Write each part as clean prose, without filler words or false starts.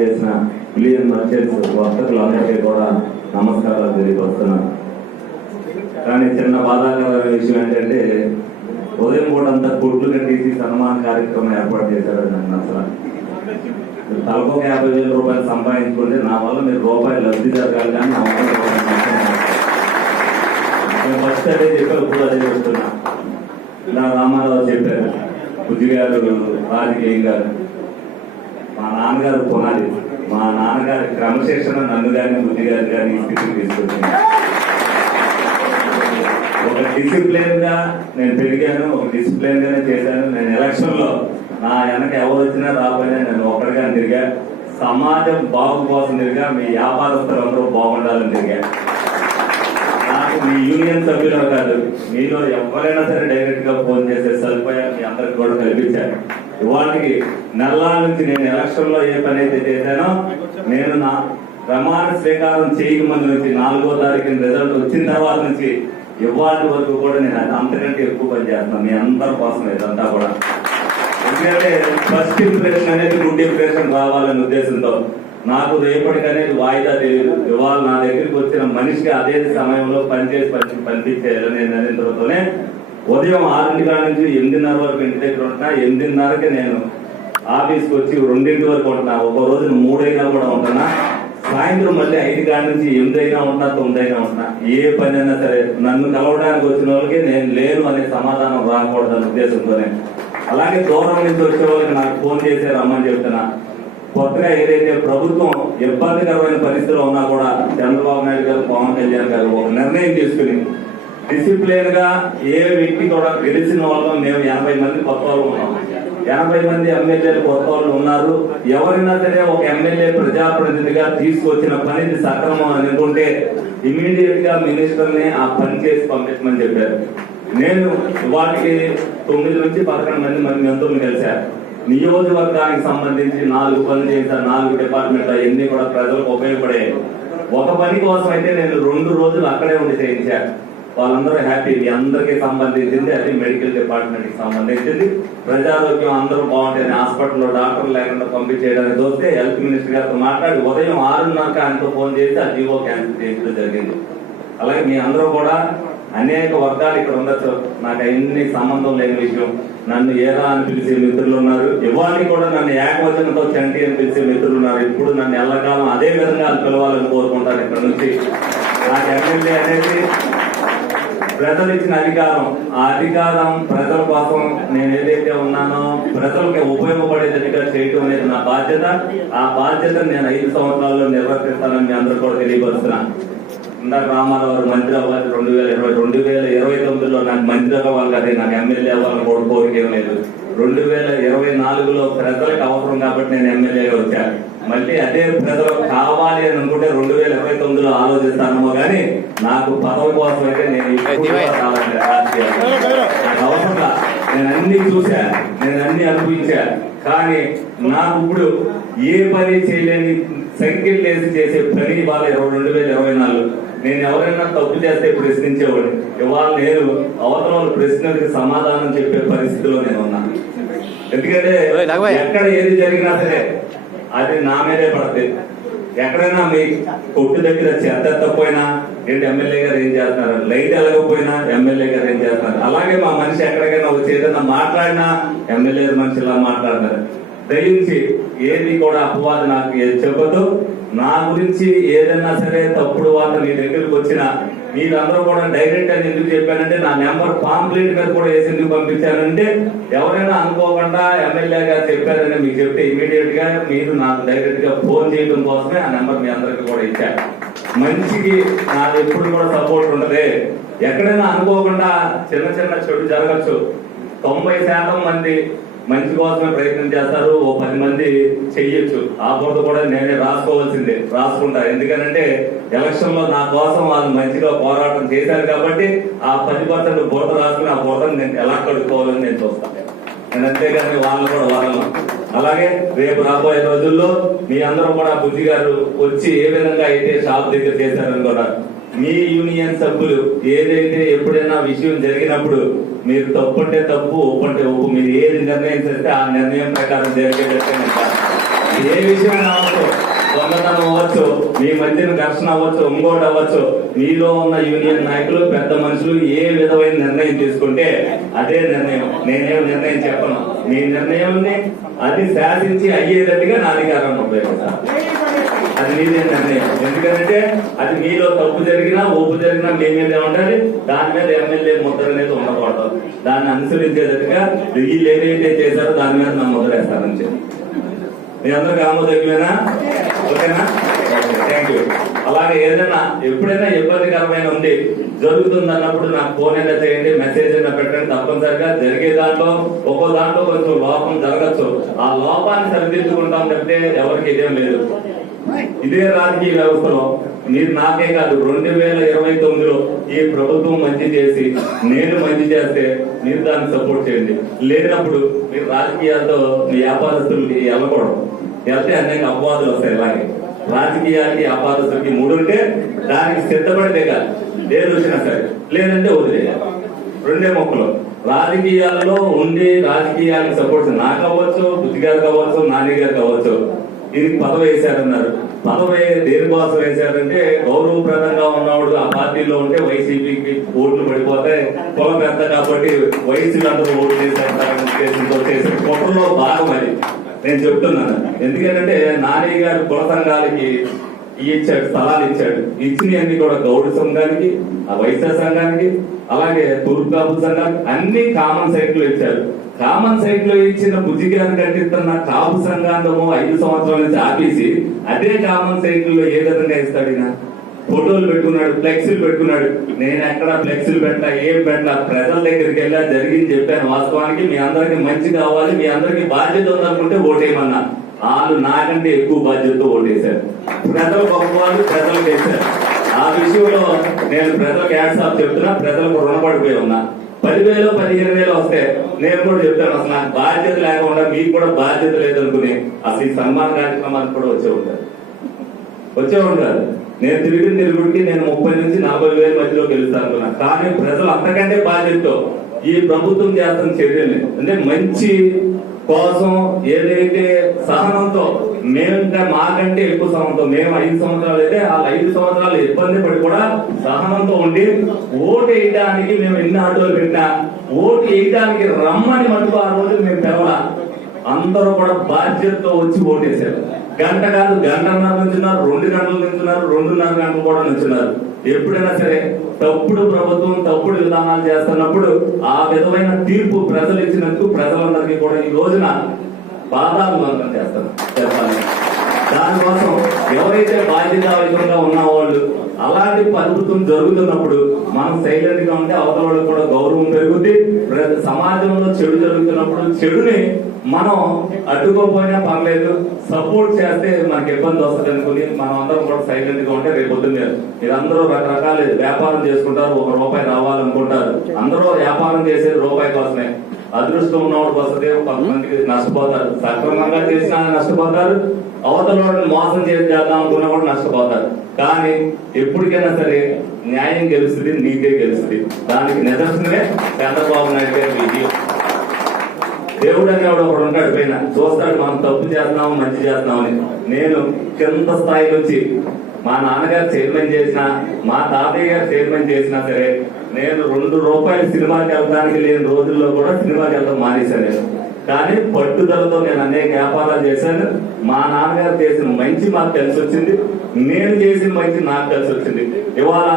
చేసిన billion merchants వర్తకులందరికీ కూడా నమస్కారాలు తెలియపరుస్తున్నాను. కానీ చిన్న బాధాకరమైన విషయం ఏంటంటే ఉదయం కూడా అంతా కొట్లు కట్టేసి సన్మాన కార్యక్రమం ఏర్పాటు చేశారని నన్ను అసలు తలకొక 50,000 రూపాయలు సంపాదించుకుంటే నా వల్ల మీరు రూపాయలు లబ్ధి జరగాలి కానీ నా వల్ల నేను ఫస్ట్ అదే చెప్పారు, ఇప్పుడు అదే చెప్తున్నా. ఇలా రామారావు చెప్పారు, బుద్ధి గారు రాజకీయం గారు, మా నాన్నగారు పునాది, మా నాన్నగారి క్రమశిక్షణ నన్ను కానీ బుద్ధి గారు కానీ స్థితికి తీసుకొచ్చింది. ఒక డిసిప్లిన్ గా నేను పెరిగాను, ఒక డిసిప్లిన్ గానే చేశాను. నేను ఎలక్షన్ లో నా వెనక ఎవరు వచ్చినా రాకపోయినా నేను ఒక్కడిగా తిరిగా, సమాజం బాగు కోసం తిరిగా, మీ వ్యాపారస్తులు అందరూ బాగుండాలని తిరిగా. నాకు మీ యూనియన్ సభ్యులు కాదు, మీలో ఎవరైనా సరే డైరెక్ట్ గా ఫోన్ చేసే సదుపాయాలు మీ అందరికి కూడా కల్పించారు. ఇవాళకి నెలల నుంచి నేను ఎలక్షన్ లో ఏ పని అయితే చేశానో, నేను నా ప్రమాణ స్వీకారం చేయకముందు నుంచి 4వ తారీఖున రిజల్ట్ వచ్చిన తర్వాత నుంచి ఇవాళ వరకు కూడా నేను అంతకంటే ఎక్కువ పని చేస్తున్నాను మీ అందరి కోసం. ఇదంతా కూడా ఎందుకంటే ఫస్ట్ ఇంప్రెషన్ అనేది గుడ్ ఇంప్రెషన్ రావాలనే ఉద్దేశంతో నాకు రేపటికి అనేది వాయిదా తెలియదు. ఇవాళ నా దగ్గరికి వచ్చిన మనిషికి అదే సమయంలో పనిచేసి పంపించేయాలి. నేను నరేంద్రతోనే ఉదయం 6 నుంచి 8:30 వరకు ఇంటి దగ్గర ఉంటున్నా. 8:30కి నేను ఆఫీస్కి వచ్చి 2 వరకు ఉంటున్నా. ఒక రోజున 3 అయినా కూడా ఉంటున్నా. సాయంత్రం మళ్ళీ 5 నుంచి 8 అయినా ఉంటున్నా, 9 అయినా ఉంటున్నా. ఏ పని అయినా సరే నన్ను కలవడానికి వచ్చిన వాళ్ళకి నేను లేను అనే సమాధానం రాకూడదనే ఉద్దేశంతోనే. అలాగే దూరం నుంచి వచ్చే వాళ్ళకి నాకు ఫోన్ చేసి రమ్మని చెప్తున్నా. కొత్తగా ఏదైతే ప్రభుత్వం ఇబ్బందికరమైన పరిస్థితిలో ఉన్నా కూడా చంద్రబాబు నాయుడు గారు, పవన్ కళ్యాణ్ గారు ఒక నిర్ణయం తీసుకుని డిసిప్లిన్ గా ఏ వ్యక్తి కూడా గెలిచిన వాళ్ళు మేము 80 మంది కొత్త వాళ్ళు ఉన్నాం, 80 మంది ఎమ్మెల్యేలు కొత్త వాళ్ళు ఉన్నారు. ఎవరైనా సరే ఒక ఎమ్మెల్యే ప్రజాప్రతినిధిగా తీసుకొచ్చిన పనిని సక్రమం అని అనుకుంటే ఇమీడియట్ గా మినిస్టర్ ని ఆ పని చేసి పంపించమని చెప్పారు. నేను వాటికి 9 నుంచి 11 మంది ఎంతో కలిశారు. నియోజకవర్గానికి సంబంధించి 4 పనులు చేశారు, 4 డిపార్ట్మెంట్ అన్ని కూడా ప్రజలకు ఉపయోగపడే. ఒక పని కోసం అయితే నేను 2 రోజులు అక్కడే ఉండి చేయించాను. వాళ్ళందరూ హ్యాపీ. మీ అందరికీ సంబంధించింది అది మెడికల్ డిపార్ట్మెంట్ కి సంబంధించింది. ప్రజారోగ్యం అందరూ బాగుంటుంది. హాస్పిటల్లో డాక్టర్లు లేకుండా పంపించేయడానికి వస్తే హెల్త్ మినిస్టర్ గారితో మాట్లాడి ఉదయం 6:30 ఆయనతో ఫోన్ చేసి ఆ జీవో క్యాన్సిల్ చేయడం జరిగింది. అలాగే మీ అందరూ కూడా అనేక వర్గాలు ఇక్కడ ఉండొచ్చు, నాకు ఎన్ని సంబంధం లేని విషయం. నన్ను ఏరా అని పిలిచే మిత్రులు ఉన్నారు, ఇవాళ కూడా నన్ను ఏకవచనంతో చంటి అని పిలిచే మిత్రులు ఉన్నారు. ఇప్పుడు నన్ను ఎల్లకాలం అదే విధంగా పిలవాలని కోరుకుంటాను. ఇక్కడ నుంచి నాకు ఎమ్మెల్యే అనేది ప్రజలు ఇచ్చిన అధికారం. ఆ అధికారం ప్రజల కోసం నేను ఏదైతే ఉన్నానో ప్రజలకు ఉపయోగపడేదిగా చేయడం అనేది నా బాధ్యత. ఆ బాధ్యతను నేను 5 సంవత్సరాల్లో నిర్వర్తిస్తానని మీ అందరూ కూడా తెలియపరుస్తున్నాను. ఇందాక రామారావు మంత్రి అవ్వాలి 2029లో నాకు మంత్రి అవ్వాలి కదా, నాకు ఎమ్మెల్యే అవ్వాలని కూడా కోరిక ఏం లేదు. 2024లో ప్రజలకు అవసరం కాబట్టి నేను ఎమ్మెల్యేగా వచ్చాను. మళ్ళీ అదే ప్రజలు కావాలి అని అనుకుంటే 2029లో ఆలోచిస్తానేమో కానీ నాకు పదవి కోసం అయితే నేను అవసరంగా నేను అన్ని చూసా, నేను అన్ని అనుభవించా. కానీ నాకు ఇప్పుడు ఏ పని చేయలేని సంఖ్యలు వేసి చేసే పని ఇవాళ 2024 నేను ఎవరైనా తప్పు చేస్తే ప్రశ్నించేవాడు. ఇవాళ నేను అవతల ప్రశ్నలకు సమాధానం చెప్పే పరిస్థితిలో నేను ఉన్నాను. ఎందుకంటే ఎక్కడ ఏది జరిగినా సరే అది నా మీదే పడుతుంది. ఎక్కడైనా మీ కొట్టు దగ్గర చెత్త ఎత్తకపోయినా ఏంటి ఎమ్మెల్యే గారు ఏం చేస్తున్నారు, లైట్ వెళ్ళకపోయినా ఎమ్మెల్యే గారు ఏం చేస్తున్నారు. అలాగే మా మనిషి ఎక్కడికైనా వచ్చి ఏదైనా మాట్లాడినా ఎమ్మెల్యే మనిషి ఇలా మాట్లాడతారు. దయించి ఏది కూడా అపవాదు నాకు చెప్పదు. నా గురించి ఏదైనా సరే తప్పుడు వార్త మీ దగ్గరకు వచ్చినా మీరందరూ కూడా డైరెక్ట్ అని ఎందుకు చెప్పానంటే నా నెంబర్ పాంప్లెట్ మీద కూడా వేసి ఎందుకు పంపించానంటే ఎవరైనా అనుకోకుండా ఎమ్మెల్యే గారు చెప్పారని మీకు చెప్తే ఇమీడియట్ గా మీరు నాకు డైరెక్ట్ గా ఫోన్ చేయడం కోసమే ఆ నెంబర్ మీ అందరికి కూడా ఇచ్చారు. మంచికి నాకు ఎప్పుడు కూడా సపోర్ట్ ఉంటది. ఎక్కడైనా అనుకోకుండా చిన్న చిన్న చెడు జరగచ్చు. 90% మంది మంచి కోసమే ప్రయత్నం చేస్తారు, ఓ 10 మంది చెయ్యొచ్చు. ఆ బురద కూడా నేనే రాసుకోవాల్సిందే, రాసుకుంటా. ఎందుకనంటే ఎలక్షన్ లో నా కోసం వాళ్ళు మంచిగా పోరాటం చేశారు కాబట్టి ఆ 10% బురద రాసుకుని ఆ బురదను నేను ఎలా కడుక్కోవాలని నేను చూస్తాను. నేను అంతేగాని వాళ్ళు కూడా వదలను. అలాగే రేపు రాబోయే రోజుల్లో మీ అందరూ కూడా బుద్ధి గారు వచ్చి ఏ విధంగా అయితే షాప్ దగ్గర చేశారని కూడా మీ యూనియన్ సభ్యులు ఏదైతే ఎప్పుడైనా విషయం జరిగినప్పుడు మీరు తప్పుంటే తప్పు, ఒప్పుంటే ఒప్పు, మీరు ఏది నిర్ణయం చేస్తే ఆ నిర్ణయం ప్రకారం జరిగేటట్టే ఏ విషయమైనా అవ్వచ్చు, దొంగతనం అవ్వచ్చు, మీ మధ్యన ఘర్షణ అవ్వచ్చు, ఇంకోటి అవ్వచ్చు, మీలో ఉన్న యూనియన్ నాయకులు పెద్ద మనుషులు ఏ విధమైన నిర్ణయం తీసుకుంటే అదే నిర్ణయం. నేనేం నిర్ణయం చెప్పను, మీ నిర్ణయాన్ని అది శాసించి అయ్యేటట్టుగా నా అధికారాన్ని ఉపయోగిస్తాను. అది మీదే నిర్ణయం. ఎందుకంటే అది మీలో తప్పు జరిగినా ఒప్పు జరిగినా మీ మీదే ఉండాలి. దాని మీద ఎమ్మెల్యే ముద్ర అనేది ఉండకూడదు. దాన్ని అనుసరించేటట్టుగా వీళ్ళు ఏదైతే చేశారో దాని మీద నా ముద్ర వేస్తారని చెప్పి మీ అందరికి ఆమోదగ్యమేనా? ఓకేనా? Thank you. అలాగే ఏదైనా ఎప్పుడైనా ఇబ్బందికరమైన ఉంది జరుగుతుంది అన్నప్పుడు నాకు ఫోన్ అయినా చేయండి, మెసేజ్ అయినా పెట్టండి. తప్పనిసరిగా జరిగే దాంట్లో ఒక్కో దాంట్లో కొంచెం లోపం జరగచ్చు. ఆ లోపాన్ని సరిదిద్దుకుంటాం తప్పితే ఎవరికి ఇదేం లేదు. ఇదే రాజకీయ వ్యవస్థలో మీరు నాకే కాదు 2029లో ఈ ప్రభుత్వం మంచి చేసి నేను మంచి చేస్తే మీరు దాన్ని సపోర్ట్ చేయండి. లేనప్పుడు మీరు రాజకీయాలతో మీ వ్యాపారస్తులకి వెళ్ళకూడదు. వెళ్తే అనేక అపవాదులు వస్తాయి. ఇలాగే రాజకీయాలకి వ్యాపారస్తులకి మూడుంటే దానికి సిద్ధపడితే కాదు, ఏది వచ్చినా సరే, లేదంటే వదిలేయాలి. రెండే మొక్కలు. రాజకీయాల్లో ఉండి రాజకీయాలకు సపోర్ట్ నాకు అవ్వచ్చు, బుద్ధి గారు కావచ్చు, నాని గారు కావచ్చు, దీనికి పదవి వేశారన్నారు. పదవి దేనికోసం వేశారంటే గౌరవప్రదంగా ఉన్నవాడు ఆ పార్టీలో ఉంటే వైసీపీకి ఓట్లు పడిపోతే పొల పెద్ద కాబట్టి వయసులు అందరూ ఓట్లు చేశారనే ఉద్దేశంతో చేసిన కుట్రలో భాగం అది నేను చెప్తున్నాను. ఎందుకంటే నాని గారు కుల సంఘాలకి ఇచ్చాడు, స్థలాలు ఇచ్చాడు. ఇచ్చినవన్నీ కూడా గౌడ సంఘానికి, ఆ వైశ్య సంఘానికి, అలాగే తూర్పు కాపు సంఘానికి అన్ని కామన్ సైట్లు ఇచ్చారు. కామన్ సైట్ లో ఇచ్చిన బుజ్జిగారు కట్టిస్తున్న కాపు సంఘాంగము 5 సంవత్సరాల నుంచి ఆపేసి అదే కామన్ సైట్ లో ఏ విధంగా ఇస్తాడు? ఫోటోలు పెట్టుకున్నాడు, ఫ్లెక్సీలు పెట్టుకున్నాడు. నేను ఎక్కడ ఫ్లెక్సీలు పెట్టా, ఏం పెట్టా, ప్రజల దగ్గరికి వెళ్ళా, జరిగింది చెప్పాను. వాస్తవానికి మీ అందరికి మంచి కావాలి, మీ అందరికి బాధ్యత ఉందనుకుంటే ఓటేయమన్నా. వాళ్ళు నాకంటే ఎక్కువ బాధ్యతతో ఓటేశారు. ప్రజలు గొప్పవాళ్ళు, ప్రజలకు వేశారు. ఆ విషయంలో నేను ప్రజలకు హ్యాట్సాప్ చెప్తున్నా, ప్రజలకు రుణపడిపోయి ఉన్నా. 10,000 15,000 వస్తే నేను కూడా చెప్తాను, అసలు నాకు బాధ్యత లేకుండా మీకు కూడా బాధ్యత లేదనుకుని అసలు ఈ సన్మాన కార్యక్రమానికి కూడా వచ్చే ఉంటారు. నేను తిరుగుడికి నేను 30 నుంచి 40,000 మధ్యలో గెలుస్తాను అనుకున్నా. కానీ ప్రజలు అంతకంటే బాధ్యతతో ఈ ప్రభుత్వం చేస్తున్న చర్యల్ని అంటే మంచి కోసం ఏదైతే సహనంతో మేమింకా మాకంటే ఎక్కువ సహనంతో మేము 5 సంవత్సరాలు అయితే ఆ 5 సంవత్సరాలు ఇబ్బంది పడి కూడా సహనంతో ఉండి ఓటు వేయడానికి మేము ఎన్ని ఆటోలు పెట్టినా ఓటు వేయడానికి రమ్మని మటుకు ఆ రోజు మేము పిలవాల. అందరూ కూడా బాధ్యతతో వచ్చి ఓటేశారు. గంట కాదు, గంటన్నర నుంచున్నారు, 2 గంటలు నుంచున్నారు, 2.5 గంటలు కూడా నుంచున్నారు. ఎప్పుడైనా సరే తప్పుడు ప్రభుత్వం తప్పుడు విధానాలు చేస్తున్నప్పుడు ఆ విధమైన తీర్పు ప్రజలు ఇచ్చినందుకు ప్రజలందరికీ కూడా ఈ రోజున పాదాలు వందనం చేస్తారు చెప్పాలి. దానికోసం ఎవరైతే బాధ్యతాయుతంగా ఉన్న వాళ్ళు అలాంటి ప్రభుత్వం జరుగుతున్నప్పుడు మనం సైలెంట్ గా ఉంటే అవతల వాళ్ళకి కూడా గౌరవం పెరుగుద్ది. సమాజంలో చెడు జరుగుతున్నప్పుడు చెడుని మనం అడ్డుకోపోయినా పర్లేదు, సపోర్ట్ చేస్తే మనకి ఇబ్బంది వస్తుంది అనుకుని మనం అందరం కూడా సైలెంట్ గా ఉంటే రేపు పొద్దున్నే మీరందరూ రకరకాల వ్యాపారం చేసుకుంటారు, ₹1 రావాలనుకుంటారు. అందరూ వ్యాపారం చేసేది రూపాయి కోసమే. అదృష్టం ఉన్నవాడికి వస్తుంది, కొంతమందికి నష్టపోతారు. సక్రమంగా చేసినా నష్టపోతారు, అవతల వాడిని మోసం చేద్దాం అనుకున్నా కూడా నష్టపోతారు. కానీ ఎప్పటికైనా సరే న్యాయం గెలుస్తుంది, నీకే గెలుస్తుంది. దానికి నిదర్శనమే చంద్రబాబు నాయుడు గారి విజయం. దేవుడు అనేవాడు ఒకడు ఉంటాడు, పైన చూస్తాడు మనం తప్పు చేస్తున్నాము మంచి చేస్తున్నామని. నేను కింద స్థాయి నుంచి మా నాన్నగారు చైర్మన్ చేసినా, మా తాతయ్య గారు చైర్మన్ చేసినా సరే నేను ₹2 సినిమాకి వెళ్ళడానికి లేని రోజుల్లో కూడా సినిమాకి వెళ్ళడం మానేశాను నేను. కానీ పట్టుదలతో నేను అనేక వ్యాపారాలు చేశాను. మా నాన్నగారు చేసిన మంచి మాకు కలిసి వచ్చింది, నేను చేసిన మంచి నాకు కలిసి వచ్చింది. ఇవాళ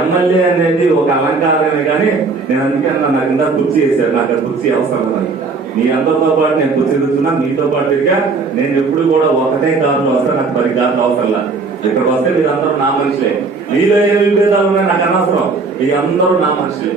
ఎమ్మెల్యే అనేది ఒక అలంకారమే, కానీ నేను అందుకే నాకు ఇందా కుర్చీ చేశాను. నాకు కుర్చీ అవసరం లేదు. మీ అందరితో పాటు నేను కుర్చీ కూర్చున్నా, మీతో పాటు తిరిగా. నేను ఎప్పుడు కూడా ఒకటే కారులో వస్తాను, నాకు 10 కార్లు అవసరంలా. ఇక్కడికి వస్తే మీరందరూ నా మనుషులే. మీలో ఏ విభేదాలు ఉన్నాయి నాకు అనవసరం, మీ అందరూ నా మనుషులే.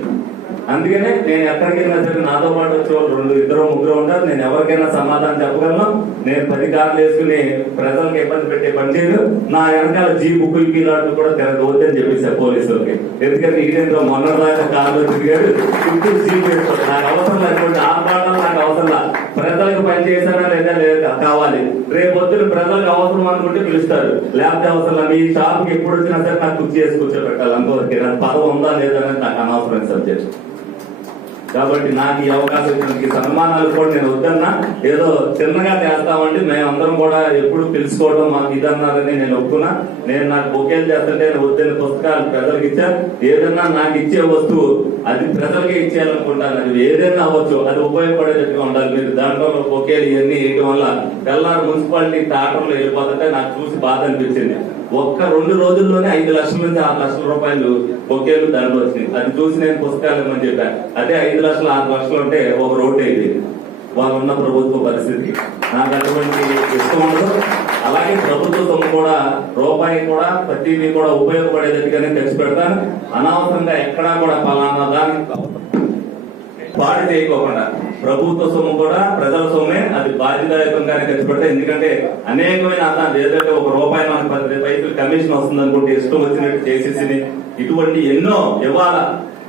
అందుకనే నేను ఎక్కడికైనా సరే నాతో పాటు వచ్చే వాళ్ళు 2, 2, 3 ఉంటారు. నేను ఎవరికైనా సమాధానం చెప్పగలను. నేను 10 కార్లు వేసుకుని ప్రజలకు ఇబ్బంది పెట్టే పని చేయదు. నా వెనకాల జీపుకి లాంటి కూడా తిరగవద్దని చెప్పేసి పోలీసులకి. ఎందుకంటే ఇదేంటో మొన్నదాకా కార్లో తిరిగాడు, చుట్టూ జీపు వేసుకోవాలి. నాకు అవసరం లేకపోతే ఆ పాఠాలు నాకు అవసరం. ప్రజలకు పని చేశానా లేదా లేదా కావాలి. రేపొద్దున ప్రజలకు అవసరం అనుకుంటే పిలుస్తారు, లేకపోతే అవసరం. మీ షాప్కి ఎప్పుడు వచ్చినా సరే నాకు కుర్చీ చేసి కూర్చోబెట్టాలి. అంతవరకు నాకు పదవి ఉందా లేదా అనేది నాకు అనవసరం సబ్జెక్ట్. కాబట్టి నాకు ఈ అవకాశం ఇచ్చినందుకు సన్మానాలు కూడా నేను వద్దన్నా, ఏదో చిన్నగా చేస్తామండి మేమందరం కూడా ఎప్పుడు పిలుచుకోవడం మాకు ఇదన్నారని నేను ఒప్పుకున్నా. నేను నాకు బొకేలు చేస్తుంటే వద్దని పుస్తకాలు ప్రజలకు ఇచ్చా. ఏదన్నా నాకు ఇచ్చే వస్తువు అది ప్రజలకే ఇచ్చేయాలనుకుంటాను. అది ఏదైనా అవ్వచ్చు, అది ఉపయోగపడేటట్టుగా ఉండాలి. మీరు దాంట్లో బొకేలు ఇవన్నీ వేయడం వల్ల తెల్లారు మున్సిపాలిటీ టాటర్లు వెళ్ళిపోతుంటే నాకు చూసి బాధ అనిపించింది. ఒక్క 2 రోజుల్లోనే 5 లక్షల నుంచి 6 లక్షల రూపాయలు బొకేలు దండలు వచ్చింది. అది చూసి నేను పుస్తకాలు ఇవ్వమని చెప్పాను. అదే 5 లక్షలు 6 లక్షలు ఉంటే ఒక రోడ్డు అయింది వాళ్ళు ఉన్న ప్రభుత్వ పరిస్థితి. నాకు అటువంటి ఇష్టం ఉండదు. అలాగే ప్రభుత్వ సొమ్ము కూడా రూపాయి కూడా ప్రతిదీ కూడా ఉపయోగపడేటట్టుగానే ఖర్చు పెడతాను. అనవసరంగా ఎక్కడా కూడా పలానా దానికి పాడు చేయకోకుండా ప్రభుత్వ సొమ్ము కూడా ప్రజల సొమ్మే, అది బాధ్యతాయుతంగానే ఖర్చు పెడతాయి. ఎందుకంటే అనేకమైన అర్థాలు ఏదైతే ఒక రూపాయి మనకు 10 పైసలు కమిషన్ వస్తుంది అనుకుంటే ఇష్టం వచ్చినట్టు చేసేసి ఇటువంటి ఎన్నో ఇవాళ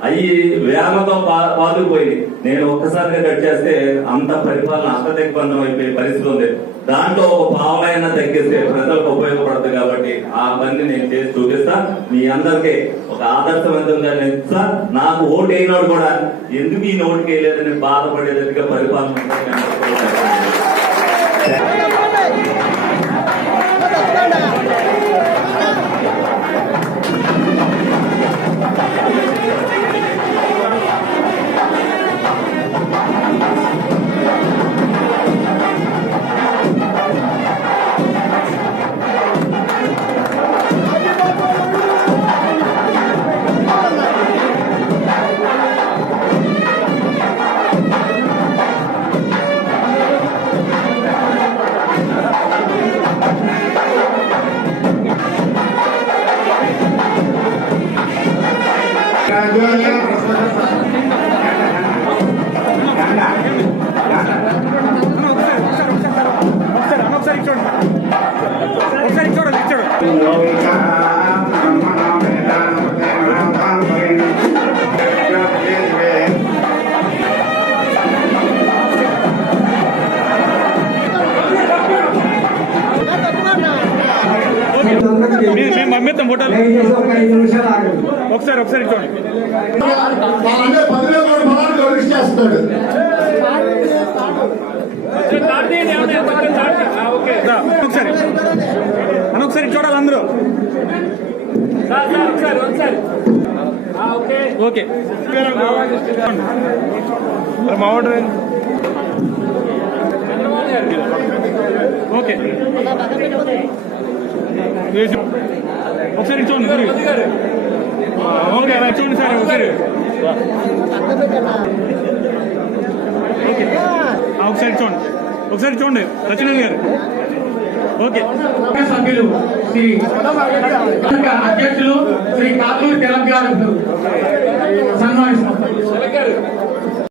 అవి వేలతో పాతుకుపోయింది. నేను ఒక్కసారిగా కట్ చేస్తే అంత పరిపాలన అష్టదిగ్బంధం అయిపోయే పరిస్థితి ఉంది. దాంట్లో ఒక పావులైనా తగ్గిస్తే ప్రజలకు ఉపయోగపడుతుంది. కాబట్టి ఆ పని నేను చేసి చూపిస్తా. మీ అందరికీ ఒక ఆదర్శవంతంగా నేర్చుతా. నాకు ఓటు అయినోడు కూడా ఎందుకు ఈ ఓటుకి వేయలేదని బాధపడేటట్టుగా పరిపాలన పంపిస్తాం ఫోటోలు ఒకసారి చూడండి. 10,000 కోట్లు చేస్తాడు. ఒకసారి చూడాలి అందరూ. ఓకే మా ఆర్డర్ ఓకే ఒకసారి చూడండి. ఓకే అలా చూడండి సార్ ఒకసారి. ఓకే ఒకసారి చూడండి సత్యనారాయణ గారు. ఓకే సభ్యులు శ్రీ అధ్యక్షులు శ్రీ కాకూరు తెలంగాణ సన్మానిస్తారు.